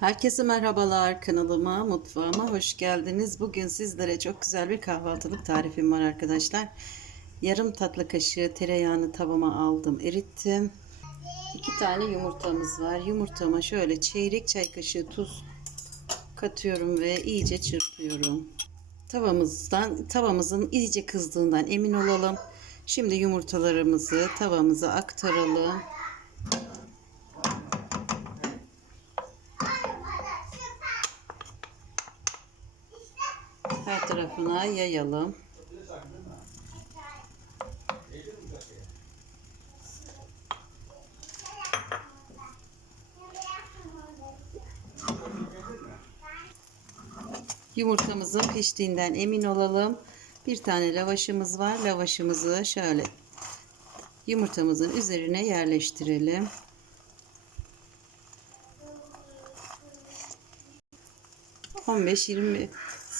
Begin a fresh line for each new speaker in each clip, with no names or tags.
Herkese merhabalar kanalıma, mutfağıma hoş geldiniz. Bugün sizlere çok güzel bir kahvaltılık tarifim var arkadaşlar. Yarım tatlı kaşığı tereyağını tavama aldım, erittim. İki tane yumurtamız var. Yumurtama şöyle çeyrek çay kaşığı tuz katıyorum ve iyice çırpıyorum. Tavamızdan, tavamızın iyice kızdığından emin olalım. Şimdi yumurtalarımızı tavamıza aktaralım. Tarafına yayalım. Yumurtamızın piştiğinden emin olalım. Bir tane lavaşımız var. Lavaşımızı şöyle yumurtamızın üzerine yerleştirelim. ...15-20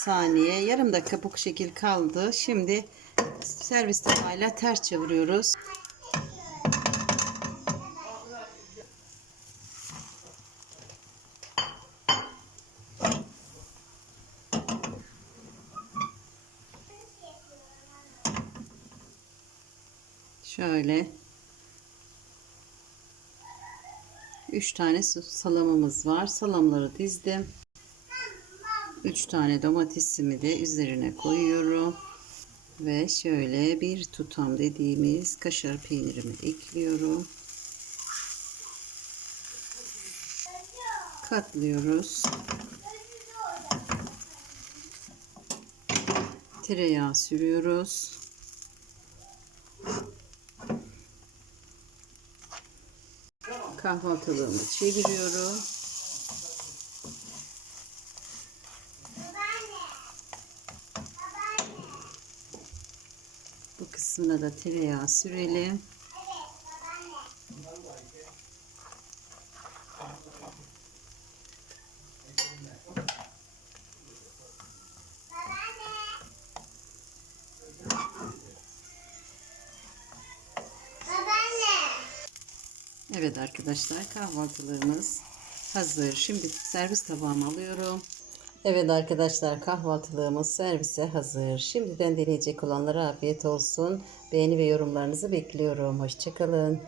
saniye... ...yarım dakika bu şekil kaldı. Şimdi... ...servis tabağıyla ters çeviriyoruz. Şöyle... 3 tane salamımız var. Salamları dizdim. 3 tane domatesimi de üzerine koyuyorum. Ve şöyle bir tutam dediğimiz kaşar peynirimi ekliyorum. Katlıyoruz. Tereyağı sürüyoruz. Kahvaltılığımı çeviriyorum. Bu kısmına da tereyağı sürelim. Evet arkadaşlar kahvaltılığımız hazır. Şimdi servis tabağıma alıyorum. Evet arkadaşlar kahvaltılığımız servise hazır. Şimdiden deneyecek olanlara afiyet olsun. Beğeni ve yorumlarınızı bekliyorum. Hoşçakalın.